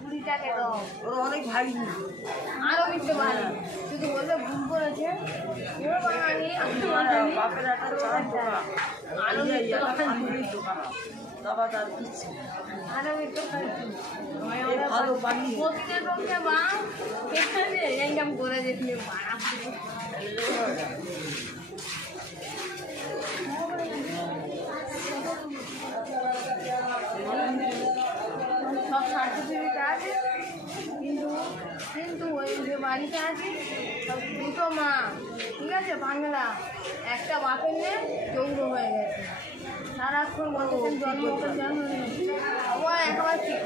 বুড়িটাকে দাও, ওরা অনেক ভারী, আরো মিথ্যে ভারী, শুধু বলবে ভুল করেছে ওর বাঙালি বাপের একটা চার দোকান, আরো মিথ্যে ভারী, দোকান বাবা তার কিচ্ছু আরো মিথ্যে ভারী। ভালো বানিয়ে প্রতিদিনের পক্ষে মা ইনকাম করে যে তুমি বানাবো সব সার্টিফিকেট আছে, কিন্তু কিন্তু ওই যে বাড়িতে আছে সব দুটো মা, ঠিক আছে, বাংলা একটা বাপের নিয়ে চৌর হয়ে গেছে, সারাক্ষণ বলতেছেন জন্ম ও একেবারে ঠিক